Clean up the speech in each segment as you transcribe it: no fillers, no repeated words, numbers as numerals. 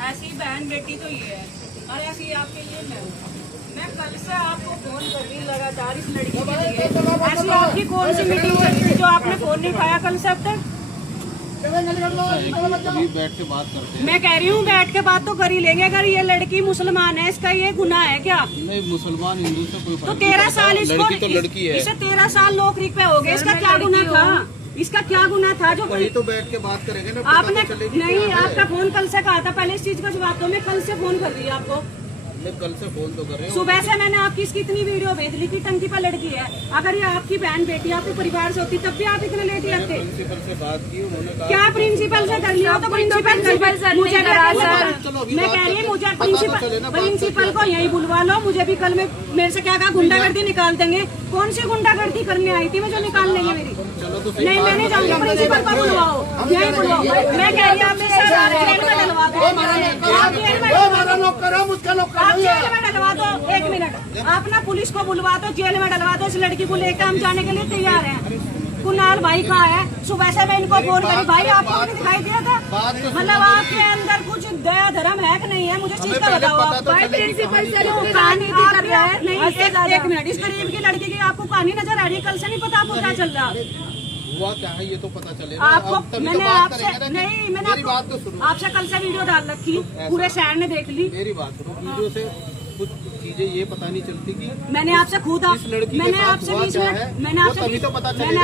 ऐसी बहन बेटी तो ये है और ऐसी आपके लिए मैं कल से आपको फोन कर रही लगातार इस लड़की के लिए। ऐसी आपकी कौन सी मीटिंग चल रही जो आपने फोन नहीं उठाया कल से अब तक? अभी बैठ के बात करते हैं। मैं कह रही हूँ बैठ के बात तो कर ही लेंगे। अगर ये लड़की मुसलमान है इसका ये गुनाह है क्या? नहीं, मुसलमान हिंदू से कोई तो 13 साल इसको लड़की तो लड़की है। इसे 13 साल नौकरी पे हो गए। इसका क्या गुनाह था? इसका क्या गुनाह था जो वही तो बैठ के बात करेंगे ना। आपने नहीं, आपका फोन कल से कहा था। पहले इस चीज का जवाब दो। मैं कल से फोन कर रही हूँ आपको। मैं कल से फोन तो कर रहे हैं। सुबह से मैंने आपकी इसकी इतनी वीडियो भेज ली कि टंकी पर लड़की है। अगर ये आपकी बहन बेटी आपके परिवार से होती तब भी आप इतने लेट आते। प्रिंसिपल से बात की, उन्होंने कहा क्या प्रिंसिपल से कर लिया? तो प्रिंसिपल मुझे मैं कह रही हूँ मुझे प्रिंसिपल को यही बुलवा लो। मुझे भी कल में मेरे से क्या कहा गुंडागर्दी निकाल देंगे। कौन सी गुंडागर्दी करने आई थी मैं जो निकाल लेंगे मेरी? नहीं, मैं नहीं जाऊंगी। प्रिंसिपल को बुलवाओ, यही बुलवाओ। मैं कह रही हूँ आप जेल में डलवा दो। आप जेल में डलवा दो। 1 मिनट, आप ना पुलिस को बुलवा दो, जेल में डलवा दो। इस लड़की को लेकर हम जाने के लिए तैयार हैं। कुणाल भाई कहाँ है? सुबह से मैं इनको फोन करी। भाई आपको नहीं दिखाई दिया था? मतलब आपके अंदर कुछ दया धर्म है कि नहीं है? मुझे चीज का बताओ। भाई प्रिंसिपल से कहानी कर रहा है। नहीं, एक मिनट, इस गरीब की लड़की की आपको कहानी नजर आ रही है? कल से नहीं पता आपको क्या चल रहा? हुआ क्या है ये तो पता चलेगा। आपको मैंने आपसे नहीं, मैंने बात तो सुनो। आपसे कल से वीडियो डाल रखी, पूरे शहर ने देख ली। मेरी बात सुनो। वीडियो से कुछ चीजें ये पता नहीं चलती कि मैंने आपसे खुद मैंने आपसे 20 मिनट मैंने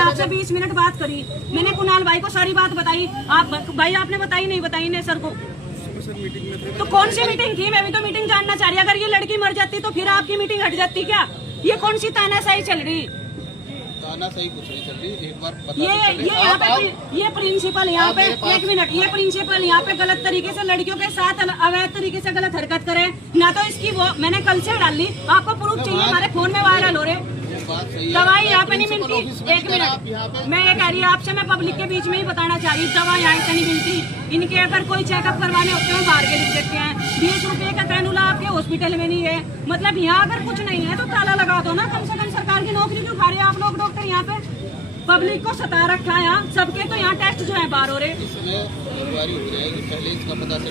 आपसे 20 मिनट बात करी। मैंने कुणाल भाई को सारी बात बताई। आप भाई आपने बताई नहीं? बताई नहीं सर को। मीटिंग में थे। तो कौन सी मीटिंग थी? मैं भी तो मीटिंग जानना चाह रही। अगर ये लड़की मर जाती तो फिर आपकी मीटिंग हट जाती क्या? ये कौन सी तानाशाही चल रही? ताना सही कुछ नहीं चल रही। एक बार पता ये यहाँ पे ये प्रिंसिपल यहाँ पे 1 मिनट, ये प्रिंसिपल यहाँ पे गलत तरीके से लड़कियों के साथ अवैध तरीके से गलत हरकत करे ना। तो इसकी वो मैंने कल से डाल ली। आपको प्रूफ चाहिए? हमारे फोन में वायरल हो रहे। दवाई यहाँ पे नहीं मिलती। 1 मिनट, मैं ये कह रही हूँ आपसे, मैं पब्लिक के बीच में ही बताना चाह रही हूँ। दवा यहाँ से नहीं मिलती। इनके अगर कोई चेकअप करवाने होते हैं बाहर के लिख देते हैं। 20 रुपए का कैनुला आपके हॉस्पिटल में नहीं है। मतलब यहाँ अगर कुछ नहीं है तो ताला लगा दो ना। कम से कम सरकार की नौकरी क्यों खा रहे हैं आप लोग डॉक्टर? यहाँ पे पब्लिक को सता रखा है यहाँ सबके। तो यहाँ टेस्ट जो है बाहर हो रहे।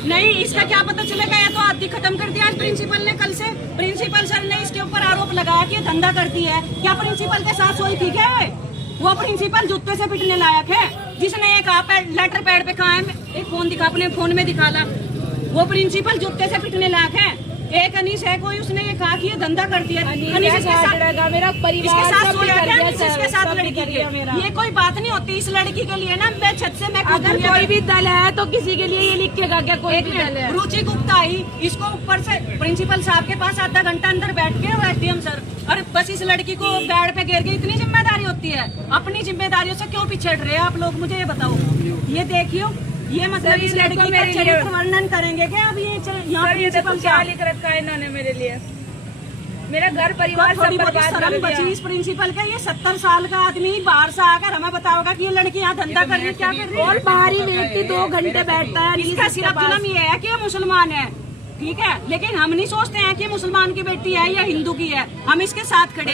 नहीं, इसका क्या पता चलेगा? या तो आदि खत्म कर दिया आज प्रिंसिपल ने। कल से प्रिंसिपल सर ने इसके ऊपर आरोप लगाया कि ये धंधा करती है। क्या प्रिंसिपल के साथ सोई ठीक है? वो प्रिंसिपल जूते से पिटने लायक है जिसने एक लेटर पैड पे कहा है। एक फोन दिखा, अपने फोन में दिखा ला। वो प्रिंसिपल जूते से पिटने लायक है। एक अनीस है कोई, उसने ये कहा कि ये धंधा करती है। अनीस इसके साथ लड़की के ये कोई बात नहीं होती। इस लड़की के लिए ना मैं छत से मैं अगर कोई भी दल है तो किसी के लिए ये लिख के गया कोई भी दल है। रुचि गुप्ता आई, इसको ऊपर से प्रिंसिपल साहब के पास आधा घंटा अंदर बैठ के एसडीएम सर, और बस इस लड़की को बेड पे घेर के इतनी जिम्मेदारी होती है? अपनी जिम्मेदारियों से क्यों पीछे हट रहे हैं आप लोग? मुझे ये बताओ। ये देखियो, ये मतलब इस लड़की का चरित्र वर्णन करेंगे क्या? अब ये यहाँ प्रिंसिपल क्या लिख रखा है इन्होंने मेरे लिए? मेरा घर परिवार सब बर्बाद कर दिया। इस प्रिंसिपल का ये 70 साल का आदमी बाहर से आकर हमें बताओगा कि ये लड़की यहाँ धंधा कर रही है, क्या कर रही है? और बाहरी व्यक्ति 2 घंटे बैठता है। इसका सिर्फ जुल्म ये है कि ये मुसलमान है, ठीक है। लेकिन हम नहीं सोचते हैं कि मुसलमान की बेटी है या हिंदू की है। हम इसके साथ खड़े।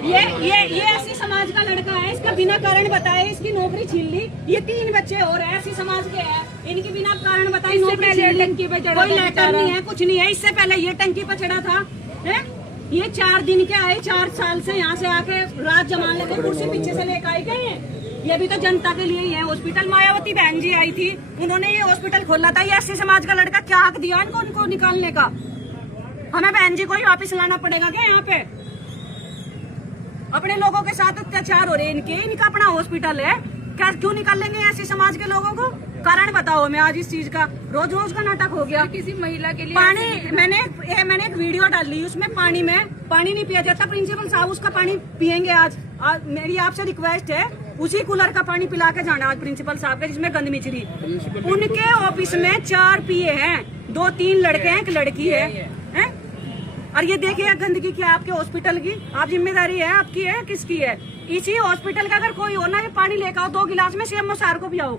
ये ऐसी समाज का लड़का है, इसका बिना कारण बताए इसकी नौकरी छीन ली। ये 3 बच्चे और ऐसी समाज के हैं, इनकी बिना कारण बताए नौकरी छीन ली। टंकी पे चढ़ा, कोई लेटर नहीं है, कुछ नहीं है। इससे पहले ये टंकी पे चढ़ा था। ये 4 दिन के आए, 4 साल से यहाँ से आके रात जमा लेके कुर्सी पीछे से लेकर आए गए हैं। ये भी तो जनता के लिए ही है हॉस्पिटल। मायावती बहन जी आई थी, उन्होंने ये हॉस्पिटल खोला था। ये ऐसी समाज का लड़का, क्या हक दिया इनको निकालने का? हमें बहन जी को ही वापिस लाना पड़ेगा क्या? यहाँ पे अपने लोगों के साथ अत्याचार हो रहे हैं इनका अपना हॉस्पिटल है। क्या क्यों निकालेंगे ऐसी समाज के लोगों को? कारण बताओ। मैं आज इस चीज का रोज रोज का नाटक हो गया। किसी महिला के लिए पानी मैंने एक वीडियो डाली, उसमें पानी नहीं पिया जाता। प्रिंसिपल साहब उसका पानी पियेंगे आज मेरी आपसे रिक्वेस्ट है, उसी कूलर का पानी पिला के जाना आज प्रिंसिपल साहब के, जिसमें गंद मिचरी। उनके ऑफिस में 4 पीए हैं, 2-3 लड़के हैं, एक लड़की है। और ये देखिए गंदगी क्या आपके हॉस्पिटल की? आप जिम्मेदारी है आपकी है किसकी है? इसी हॉस्पिटल का अगर कोई हो ना, ये पानी लेकर आओ 2 गिलास में, सीएमओ साहब को पियाओ,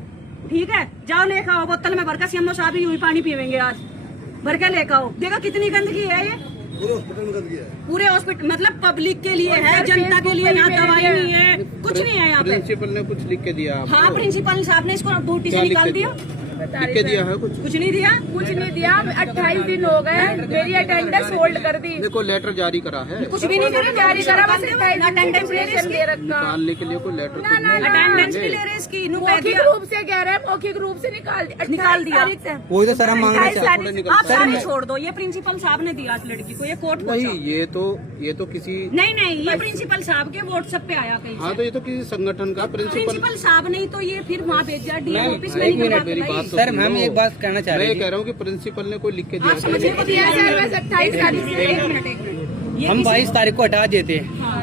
ठीक है? जाओ लेकर आओ बोतल में भरकर। सीएमओ साहब ही पानी पीवेंगे आज, भर के लेकर आओ। देखो कितनी गंदगी है ये पूरे हॉस्पिटल में। गंदगी है पूरे हॉस्पिटल, मतलब पब्लिक के लिए है, जनता के लिए। यहाँ दवाई नहीं है, कुछ नहीं है यहाँ पे। प्रिंसिपल ने कुछ लिख के दिया? हाँ, प्रिंसिपल साहब ने इसको ड्यूटी से निकाल दिया। लिख के दिया है कुछ नहीं दिया। कुछ नहीं दिया। 28 दिन हो गए, मेरी अटेंडेंस होल्ड कर दी। देखो लेटर जारी करा है, कुछ भी नहीं करा, जारी करा, बस 28 अटेंडेंस दे रखा। निकालने के लिए कोई लेटर तो नहीं अटेंडेंस है। भी ले रहे इसकी, मौखिक रूप से कह रहे हैं, मौखिक रूप से निकाल दिया। वही तो सर हम मांग रहे थे। आप सारे छोड़ दो, ये प्रिंसिपल साहब ने दिया इस लड़की को, ये कोर्ट नहीं, पहुंचा। ये तो किसी नहीं, ये प्रिंसिपल साहब के व्हाट्सएप पे आया कहीं हाँ से। तो ये तो किसी संगठन का प्रिंसिपल साहब नहीं तो ये फिर वहाँ भेज दिया डीएम ऑफिस में। एक मिनट मेरी बात तो सर सुनो। हम एक बात कहना चाह मैं रहे ये हैं कह रहा हूँ कि प्रिंसिपल ने कोई लिख के दिया आप समझ है। दिया सर, बस 28 तारीख से। एक मिनट ये हम किसी- 22 तारीख को हटा देते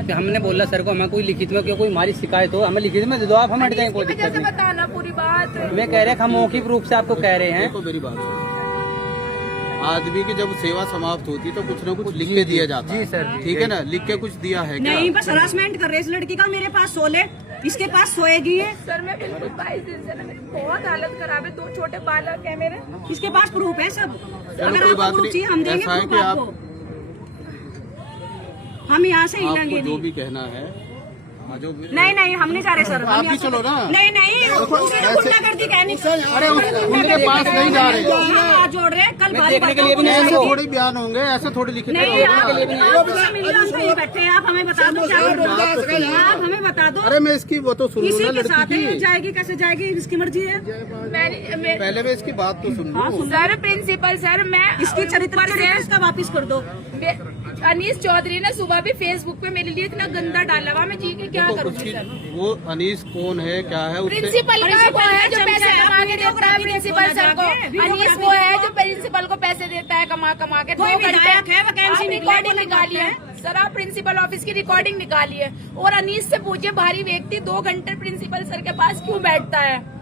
तो हमने बोला सर को हमें कोई लिखित में कोई हमारी शिकायत हो हमें लिखित में दे दो, आप हम हट जाएंगे, कोई इसकी वजह दिक्कत से नहीं। बताना पूरी बात। मैं कह रहे हैं हम मौखिक रूप से आपको कह रहे हैं। देखो मेरी बात सुनो। आदमी की जब सेवा समाप्त होती है तो कुछ ना कुछ लिख के दिया जाता है। जी सर। ठीक है ना, लिख के कुछ दिया है क्या? नहीं, बस हरासमेंट कर रहे इस लड़की का। मेरे पास सोले, इसके पास सोएगी है। सर मैं बिल्कुल 22 दिन से ना मेरी बहुत हालत खराब है, 2 छोटे बालक है मेरे। इसके पास प्रूफ है सब। चलो अगर कोई आपको बात प्रूफ नहीं, चाहिए हम देंगे ऐसा है प्रूफ कि आप आपको। हम यहाँ से हिलेंगे आपको जो नहीं। भी कहना है जो भी- नहीं, हम नहीं जा रहे सर। आप हम भी यहाँ चलो ना। नहीं, उसी ने गुंडागर्दी कहनी। अरे उनके पास नहीं जा रहे। हाथ जोड़ रहे हैं, कल भारी देखने के लिए भी बातों को नहीं ऐसे आएंगे। थोड़े बयान होंगे, ऐसे थोड़े लिखे नहीं, आप उससे मिल रहे, हम कहीं बैठे हैं, आप हमें बता दो क्या कर रहे हो। आप हमें बता दो। अरे मैं इसकी वो तो सुन लूँ किसी ना के साथ लड़की है, की। जाएगी कैसे जाएगी, इसकी मर्जी है। पहले मैं इसकी बात तो सुन लूँ। सर प्रिंसिपल सर, मैं इसकी चरित्र से इसका वापिस कर दो। अनीस चौधरी ने सुबह भी फेसबुक पे मेरे लिए इतना गंदा डाला हुआ, मैं जी के क्या करूँ उसकी सर? वो अनीस कौन है, क्या है उससे प्रिंसिपल का वो है जो पैसे कमा के देता है प्रिंसिपल सर को। अनीस वो है जो प्रिंसिपल को पैसे देता है कमा के। कोई 2 विधायक है, वैकेंसी आप निकली है, रिकॉर्डिंग बोले निकाली है सर, आप प्रिंसिपल ऑफिस की रिकॉर्डिंग निकाली है। और अनीस से पूछे भारी व्यक्ति 2 घंटे प्रिंसिपल सर के पास क्यों बैठता है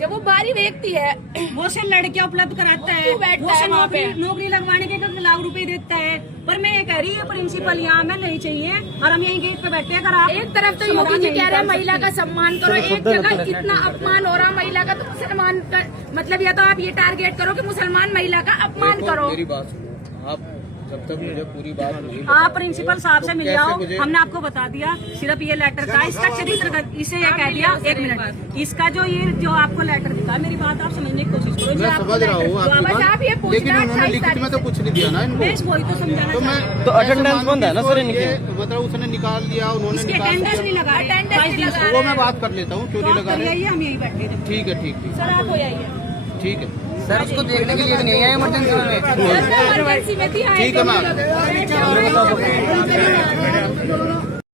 जब वो भारी व्यक्ति है? वो से लड़कियां उपलब्ध कराता है, क्यों बैठता वो से है वहाँ पे? नौकरी लगवाने के 1 लाख रुपए देता है। पर मैं ये कह रही है प्रिंसिपल यहाँ में नहीं चाहिए और हम यहीं गेट पे बैठे हैं। अगर आप एक तरफ तो योगी जी कह रहे हैं महिला का सम्मान करो, एक जगह इतना अपमान हो रहा महिला का, तो मुसलमान का मतलब या तो आप ये टारगेट करो कि मुसलमान महिला का अपमान देखो, करो। मेरी बात सुनो। आप जब तक मुझे पूरी बात नहीं आप प्रिंसिपल साहब से मिल कैसे जाओ, मुझे- हमने आपको बता दिया सिर्फ ये लेटर का, इसका चरित्र, इसे ये कह दिया। 1 मिनट, इसका जो आपको लेटर दिखा, मेरी बात आप समझने की कोशिश करो। मैं समझ रहा हूँ आपकी बस आप ये बात, पूछना लेकिन उन्होंने 28 लिखित में तो कुछ नहीं दिया ना इनको। मैं वही तो समझाना तो चाह मैं रही हूँ। तो attendance बंद है ना सर इनकी? मतलब उसने निकाल दिया, उन्होंने इसके निकाल अटेंडेंस नहीं दिया। लगा रहे, Attendance 22 दिन नहीं से। लगा वो मैं बात कर लेता हूँ, क्यों तो नहीं आप लगा कर रहे। आइए, हम यहीं बैठे थे। ठीक है, ठीक ठीक सर आप हो जाइए। ठीक है। सर उसको देखने के लिए भी नहीं आए इमरजेंसी में। इमरजेंसी में थी, आए ठीक है तो मैम। मुझे-